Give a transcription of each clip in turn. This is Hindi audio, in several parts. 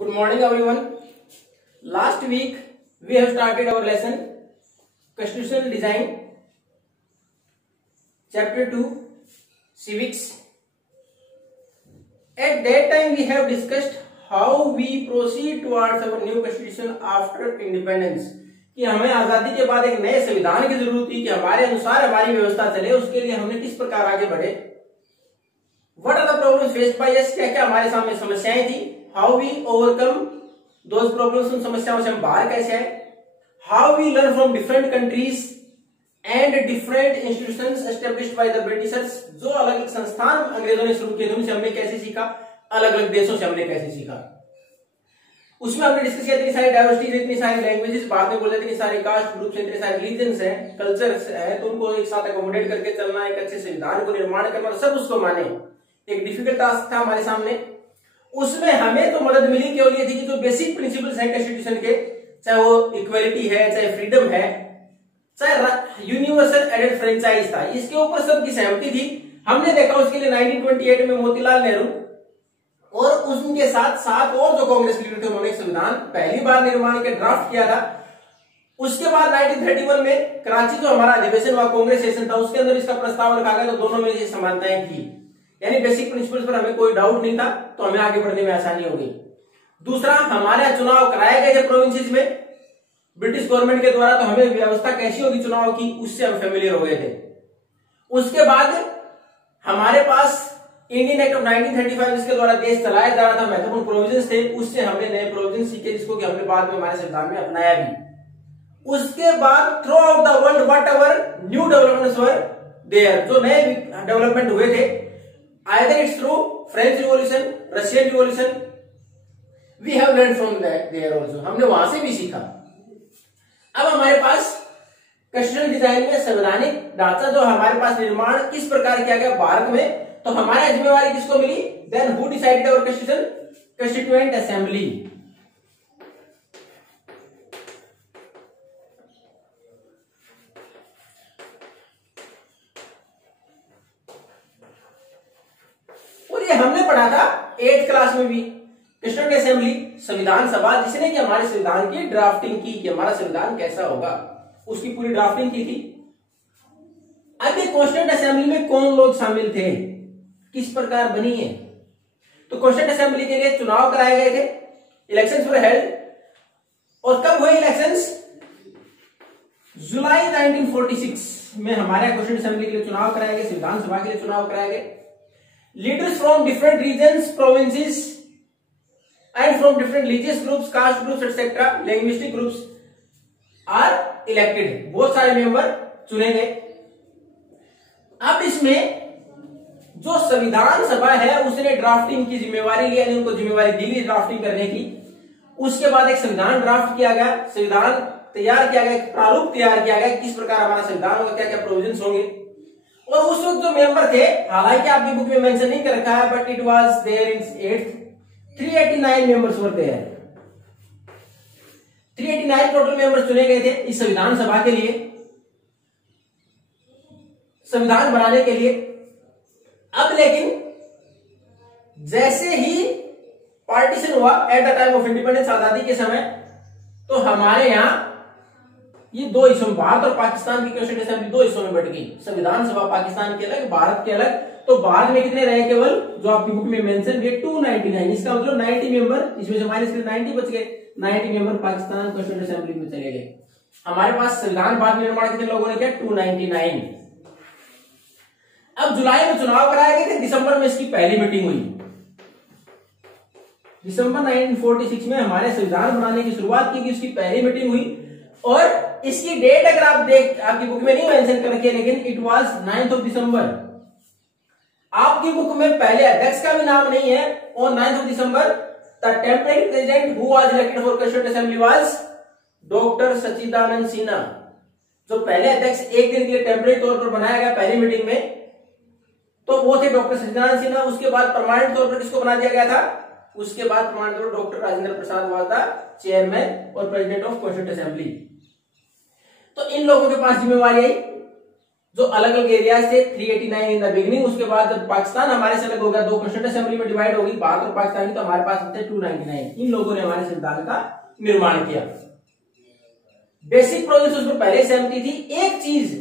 Good morning, everyone. Last week we have started our lesson Constitutional Design, Chapter 2, Civics. At that time we have discussed how we proceed towards our new constitution after independence. कि हमें आजादी के बाद एक नए संविधान की जरूरत थी कि हमारे अनुसार हमारी व्यवस्था चले, उसके लिए हमने किस प्रकार आगे बढ़े. What are the problems faced by us? क्या क्या हमारे सामने समस्याएं थी? How we overcome those problems? उन समस्याओं से हम बाहर कैसे आए? How we learn from different countries and different institutions established by the Britishers? जो अलग अलग संस्थान अंग्रेजों ने शुरू किए थे उनसे हमने कैसे सीखा, अलग अलग देशों से हमने कैसे सीखा. उसमें हमने डिस्कस किया इतनी सारी डाइवर्सिटीज, इतनी सारी लैंग्वेजेस, बाद में बोले थे इतनी सारी कास्ट ग्रुप्स, इतने सारे रिलीजन्स हैं, कल्चर्स है, तो उनको एक साथ अकोमोडेट करके चलना, एक अच्छे संविधान को निर्माण करना, सब उसको माने. एक डिफिकल्ट टास्क था हमारे सामने. उसमें हमें तो मदद मिली केवल ये थी कि जो बेसिक प्रिंसिपल्स हैं कॉन्स्टिट्यूशन के, चाहे वो इक्वालिटी है, चाहे फ्रीडम है, चाहे यूनिवर्सल एडेड फ्रेंचाइज था, इसके ऊपर सबकी सहमति थी. हमने देखा उसके लिए 1928 में मोतीलाल नेहरू और उनके साथ साथ और जो कांग्रेस लीडर थे उन्होंने एक संविधान पहली बार निर्माण के ड्राफ्ट किया था. उसके बाद 1931 में कराची जो हमारा अधिवेशन हुआ, कांग्रेस सेशन था, उसके अंदर इसका प्रस्ताव रखा गया. तो दोनों में ये समानताएं थी, यानी बेसिक प्रिंसिपल्स पर हमें कोई डाउट नहीं था, तो हमें आगे बढ़ने में आसानी होगी. दूसरा, हमारे चुनाव कराए गए थे प्रोविंसेस में ब्रिटिश गवर्नमेंट के द्वारा, तो हमें व्यवस्था कैसी होगी चुनाव की उससे हम फेमिलियर हो गए थे. उसके बाद हमारे पास इंडियन एक्ट ऑफ 1935 जिसके द्वारा देश चलाया जा रहा था, महत्वपूर्ण प्रोविजंस थे, उससे हमने नए प्रोविजन सीखे जिसको कि हमने बाद में हमारे संविधान में अपनाया भी. उसके बाद throughout the world whatever new developments were there, जो नए डेवलपमेंट हुए थे, either it's through French Revolution, Russian Revolution, we have learned from that there also, हमने वहां से भी सीखा. अब हमारे पास कॉन्स्टिट्यूशनल डिजाइन में संवैधानिक ढांचा जो हमारे पास निर्माण किस प्रकार किया गया भारत में, तो हमारी जिम्मेवारी किसको मिली? Then who decided our constitution? Constituent assembly. हमने पढ़ा था 8th क्लास में भी, कॉन्स्टिट्यूएंट असेंबली, संविधान सभा, जिसने कि हमारे संविधान की ड्राफ्टिंग की कि हमारा संविधान कैसा होगा, उसकी पूरी ड्राफ्टिंग की थी. अब ये कॉन्स्टिट्यूएंट असेंबली में कौन लोग शामिल थे, किस प्रकार बनी है? तो कॉन्स्टिट्यूएंट असेंबली के लिए चुनाव कराए गए थे, इलेक्शंस वर हेल्ड. और कब हुए इलेक्शंस? जुलाई 1946 में हमारे कॉन्स्टिट्यूएंट असेंबली के लिए चुनाव कराए गए, संविधान सभा के लिए चुनाव कराए गए. Leaders from different regions, provinces, and from different religious groups, caste groups, etc., linguistic groups are elected. बहुत सारे मेंबर चुने गए. अब इसमें जो संविधान सभा है उसने ड्राफ्टिंग की जिम्मेवारी ली, यानी उनको जिम्मेवारी दी गई ड्राफ्टिंग करने की. उसके बाद एक संविधान ड्राफ्ट किया गया, संविधान तैयार किया गया, प्रारूप तैयार किया गया, किस प्रकार हमारा संविधान होगा, क्या क्या प्रोविजंस होंगे. और उस वक्त जो मेंबर थे, हालांकि आपकी बुक में मेंशन नहीं कर रखा है, but it was there in 389 members were there. 389 total members चुने गए थे इस संविधान सभा के लिए, संविधान बनाने के लिए. अब लेकिन जैसे ही पार्टीशन हुआ at the time of independence, आजादी के समय, तो हमारे यहां ये दो हिस्सों में, भारत और पाकिस्तान की कॉन्स्टिट्यूशन असेंबली दो हिस्सों में बढ़ गई. संविधान सभा पाकिस्तान के अलग, भारत के अलग. तो भारत में कितने रहे? केवल जो आपकी बुक में मेंशन है 299. इसका मतलब 90 मेंबर, इसमें से माइनस 90 बच गए. 90 मेंबर पाकिस्तान कॉन्स्टिट्यूशन असेंबली में चले गए. हमारे पास संविधान बाद में निर्माण कितने लोगों ने किया? 299. अब जुलाई में चुनाव कराए गए थे, दिसंबर में इसकी पहली मीटिंग हुई. दिसंबर 1946 में हमारे संविधान बनाने की शुरुआत की गई, उसकी पहली मीटिंग हुई. और इसकी डेट अगर आप देख, आपकी बुक में नहीं मेंशन कर रखी है, लेकिन it was 9th of December. आपकी बुक में पहले अध्यक्ष का भी नाम नहीं है. और 9th of December the temporary president who was elected for constituent assembly was doctor Sachchidanand Sinha. जो पहले अध्यक्ष एक दिन के लिए टेम्परेरी तौर पर बनाया गया पहली मीटिंग में, तो वो थे डॉक्टर सच्चिदानंद सिन्हा. उसके बाद परमानेंट तौर पर किसको बना दिया गया था? उसके बाद प्रमाण तौर doctor Rajendra Prasad was the chairman और प्रेसिडेंट ऑफ कॉन्स्टिट्यूएंट असेंबली. तो इन लोगों के पास जिम्मेवारी आई. जो अलग अलग एरिया थे 389 इन द बिगिनिंग, उसके बाद जब पाकिस्तान हमारे से अलग हो गया, 2 कॉन्स्टिट्यूंट असेंबली में डिवाइड हो गई, भारत और पाकिस्तान, तो हमारे पास थे 299। इन लोगों ने हमारे संविधान का निर्माण किया। बेसिक प्रोविजंस उसमें पहले सहमति थी। एक चीज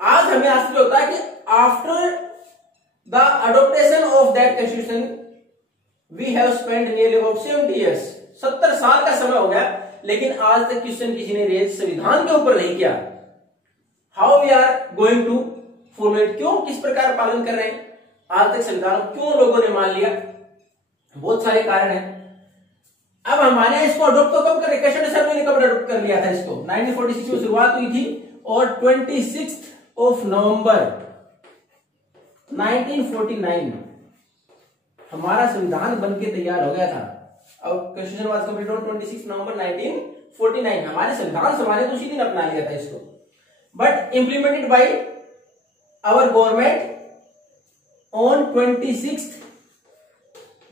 आज हमें आश्चर्य होता है कि after the adoption of that constitution we have spend nearly about 70 years, 70 साल का समय हो गया, लेकिन आज तक क्वेश्चन किसी ने रेज संविधान के ऊपर नहीं किया। How we are going to follow it, क्यों, किस प्रकार पालन कर रहे हैं, आज तक संविधान क्यों लोगों ने मान लिया? बहुत सारे कारण हैं। अब हमारे यहाँ इसको अडोप्ट तो कब कर रहे, कॉन्स्टिट्यूशन असेंबली ने कब अडोप्ट कर लिया था इसको, 1946 में शुरुआत हुई थी और 26 नवंबर 1949 हमारा संविधान बनके तैयार हो गया था। अब कॉन्स्टिट्यूशन वाज कंप्लीट ऑन 26 नवंबर 1949, हमारे संविधान सभा ने तो उसी दिन अपना लिया था इसको, but implemented by our government on 26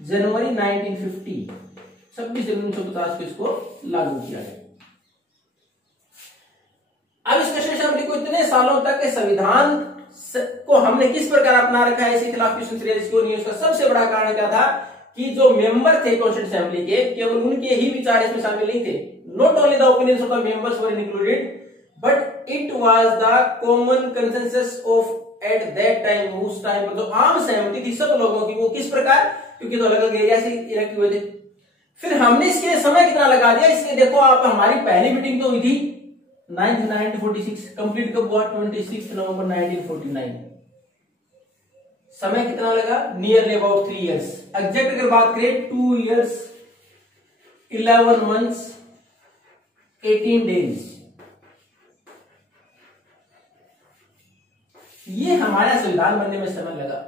जनवरी 1950, 26 जनवरी 1950 को इसको लागू किया गया। अब इस कॉन्स्टिट्यूशन असेंबली को इतने सालों तक के संविधान को हमने किस प्रकार अपना रखा है, इसके खिलाफ क्वेश्चन रेज क्यों नहीं, उसका सबसे बड़ा कारण क्या था कि जो मेंबर थे कॉन्स्टिट्यूशन असेंबली के, केवल उनके ही विचार इसमें शामिल नहीं थे। Not only the opinions of the members were included, but it was the common consensus of at that time, उस टाइम पर जो आम सहमति थी सब लोगों की, वो किस प्रकार, क्योंकि तो अलग अलग एरिया से इलेक्ट हुए थे। फिर हमने इसके लिए समय कितना लगा दिया, इसके देखो आप, हमारी पहली मीटिंग तो हुई थी 1946, कंप्लीट कब हुआ 26 नवंबर 1949, समय कितना लगा, नियरली अबाउट 3 years, एग्जैक्ट अगर बात करें 2 years 11 months 18 days, ये हमारा संविधान बनने में समय लगा।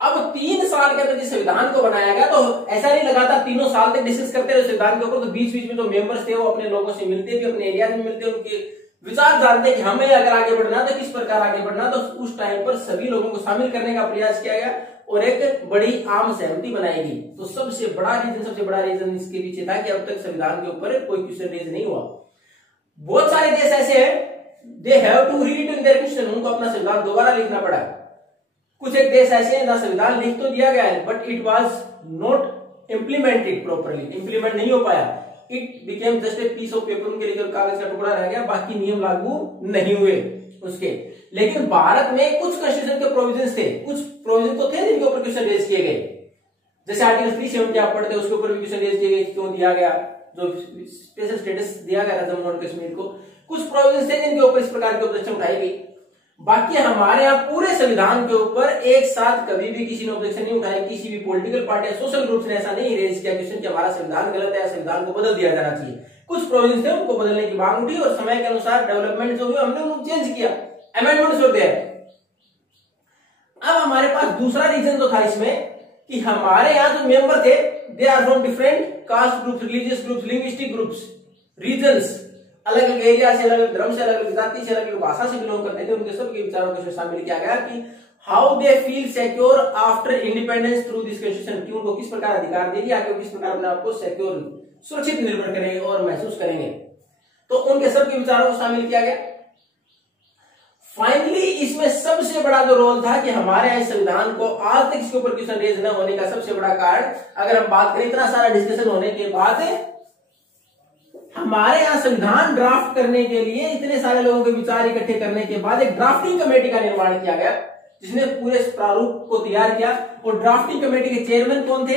अब 3 साल के अंदर जिस संविधान को बनाया गया, तो ऐसा नहीं लगा था तीनों साल तक डिस्कस करते रहे संविधान के ऊपर, तो बीच बीच में जो मेंबर्स थे वो अपने लोगों से मिलते भी, अपने एरिया में मिलते, उनके विचार जानते कि हमें अगर आगे बढ़ना तो किस प्रकार आगे बढ़ना, तो उस टाइम पर सभी लोगों को शामिल करने का प्रयास किया गया और एक बड़ी आम सहमति बनाई गई। तो सबसे बड़ा रीजन इसके पीछे था कि अब तक संविधान के ऊपर कोई क्वेश्चन रेज नहीं हुआ। बहुत सारे देश ऐसे हैं, they have to read their question, उनको अपना संविधान दोबारा लिखना पड़ा। कुछ एक देश ऐसे हैं जहां संविधान लिख तो दिया गया है, but it was not implemented properly, implement नहीं हो पाया, it became just a piece of paper, उनके लिए कागज का टुकड़ा रह गया, बाकी नियम लागू नहीं हुए उसके। लेकिन भारत में कुछ कॉन्स्टिट्यूशन के प्रोविजंस थे, कुछ प्रोविजन तो थे जिनके ऊपर क्वेश्चन रेज किए गए, जैसे आर्टिकल 370 आप पढ़ते, उसके ऊपर भी क्वेश्चन रेज किए गए, क्यों दिया गया, जो स्पेशल स्टेटस दिया गया था जम्मू और कश्मीर को, कुछ प्रोविजंस थे जिनके ऊपर इस प्रकार की ऑब्जेक्शन उठाई गई। बाकी हमारे यहाँ पूरे संविधान के ऊपर एक साथ कभी भी किसी ने ऑब्जेक्शन नहीं उठाया, किसी भी पॉलिटिकल पार्टी या सोशल ग्रुप्स ने ऐसा नहीं रेज किया क्वेश्चन कि हमारा संविधान गलत है, संविधान को बदल दिया जाना चाहिए। कुछ प्रोविजंस थे उनको बदलने की मांग उठी और समय के अनुसार डेवलपमेंट जो हुई हमने उनको चेंज किया, अमेंडमेंट्स होते हैं। अब हमारे पास दूसरा रीजन जो था इसमें कि हमारे यहाँ जो मेंबर थे they are from different caste groups, religious groups, linguistic groups, regions, अलग अलग एरिया से, अलग अलग धर्म से, अलग अलग जाति से, अलग अलग भाषा से बिलोंग करते थे, उनके सबके विचारों को शामिल किया गया कि how they feel secure after independence through this constitution, कि उनको किस प्रकार अधिकार देगी, आगे किस प्रकार अपने आप को सिक्योर, सुरक्षित निर्भर करेंगे और महसूस करेंगे, तो उनके सबके विचारों को शामिल किया गया। फाइनली इसमें सबसे बड़ा जो रोल था कि हमारे संविधान को आज तक इसके ऊपर क्वेश्चन रेज न होने का सबसे बड़ा कारण, अगर हम बात करें इतना सारा डिस्कशन होने के बाद, हमारे यहाँ संविधान ड्राफ्ट करने के लिए इतने सारे लोगों के विचार इकट्ठे करने के बाद एक ड्राफ्टिंग कमेटी का निर्माण किया गया, जिसने पूरे प्रारूप को तैयार किया। और ड्राफ्टिंग कमेटी के चेयरमैन कौन थे?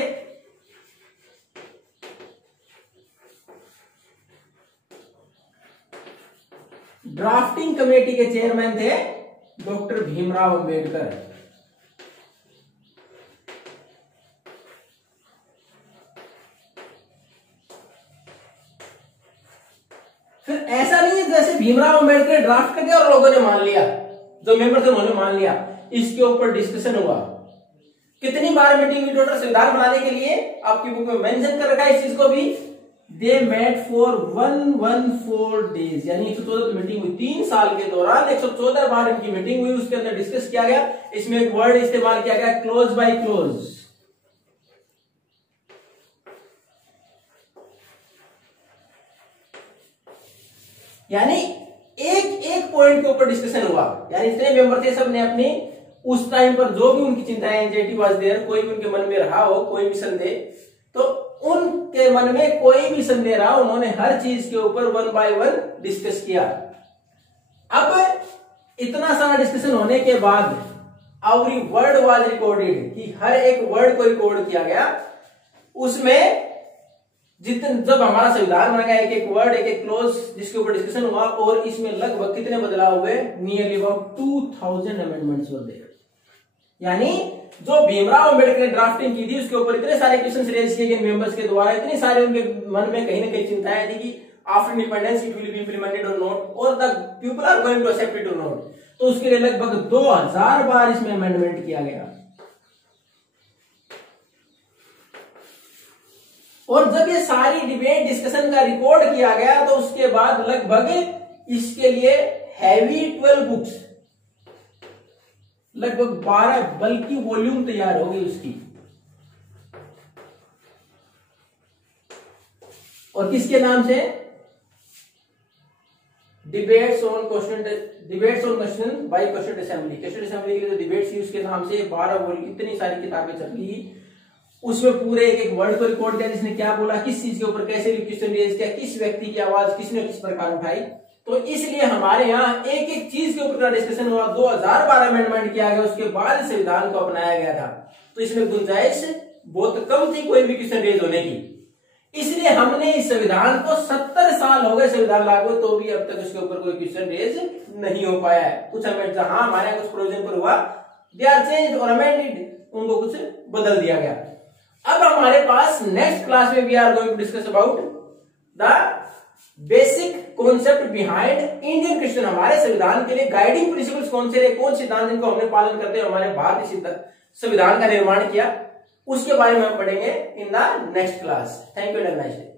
ड्राफ्टिंग कमेटी के चेयरमैन थे डॉक्टर भीमराव अंबेडकर। फिर ऐसा नहीं है जैसे भीमराव अंबेडकर ड्राफ्ट कर दिया और लोगों ने मान लिया, जो मेंबर थे उन्होंने मान लिया, इसके ऊपर डिस्कशन हुआ। कितनी बार मीटिंग हुई टोटल संविधान बनाने के लिए? आपकी बुक में मेंशन कर रखा है इस चीज को भी। दे मेट फॉर 114 डेज, यानी 114 मीटिंग हुई 3 साल के दौरान, 114 बार इनकी मीटिंग हुई, उसके अंदर डिस्कस किया गया। इसमें एक वर्ड इस्तेमाल किया गया, क्लोज बाय क्लोज, यानी एक एक पॉइंट के ऊपर डिस्कशन हुआ, यानी जितने मेंबर थे सब ने अपनी उस टाइम पर जो भी उनकी चिंताएं एंजाइटी वाज देयर, कोई भी उनके मन में रहा हो कोई भी संदेह, तो उनके मन में कोई भी संदेह रहा, उन्होंने हर चीज के ऊपर 1 by 1 डिस्कस किया। अब इतना सारा डिस्कशन होने के बाद एवरी वर्ड वाज रिकॉर्डेड, कि हर एक वर्ड को रिकॉर्ड किया गया। उसमें जितने जब हमारा संविधान बना गया, एक एक वर्ड एक एक क्लोज जिसके ऊपर डिस्कशन हुआ, और इसमें लगभग कितने बदलाव हुए, nearly about 2000 amendments were there. यानी जो भीमराव अंबेडकर ने ड्राफ्टिंग की थी उसके ऊपर इतने सारे क्वेश्चंस रेज किए गए मेंबर्स के द्वारा, इतनी सारे उनके मन में कहीं ना कहीं चिंताएं थी कि after independence it will be implemented और नॉट, और the people are going to accept it और नॉट। तो उसके लिए लगभग 2000 बार इसमें अमेंडमेंट किया गया। और जब ये सारी डिबेट डिस्कशन का रिकॉर्ड किया गया तो उसके बाद लगभग इसके लिए हैवी 12 बुक्स, लगभग 12 बल्कि वॉल्यूम तैयार हो गई उसकी। और किसके नाम से, debates on question by question assembly, question assembly के लिए जो डिबेट्स थी उसके नाम से 12 वॉल्यूम, इतनी सारी किताबें चल रही। उसमें पूरे एक एक वर्ड को रिकॉर्ड किया, जिसने क्या बोला, किस चीज के ऊपर कैसे क्वेश्चन रेज किया, किस व्यक्ति की आवाज किसने किस प्रकार उठाई। तो इसलिए हमारे यहाँ एक एक चीज के ऊपर डिस्कशन हुआ, 2000 बार अमेंडमेंट किया गया, उसके बाद संविधान को अपनाया गया था। तो इसमें गुंजाइश बहुत कम थी कोई भी क्वेश्चन रेज होने की। इसलिए हमने इस संविधान को 70 साल हो गए संविधान लागू, तो भी अब तक उसके ऊपर कोई क्वेश्चन रेज नहीं हो पाया है। कुछ अमेंड हाँ हमारे यहाँ कुछ प्रोविजन पर हुआ, दे आर चेंज्ड और अमेंडेड, उनको कुछ बदल दिया गया। अब हमारे पास नेक्स्ट क्लास में we are going to discuss about the basic concept behind Indian constitution. हमारे संविधान के लिए गाइडिंग प्रिंसिपल्स कौन से रहे, कौन सिद्धांत जिनको हमने पालन करते हुए हमारे भारतीय संविधान का निर्माण किया, उसके बारे में हम पढ़ेंगे in the next class. Thank you, have a nice day.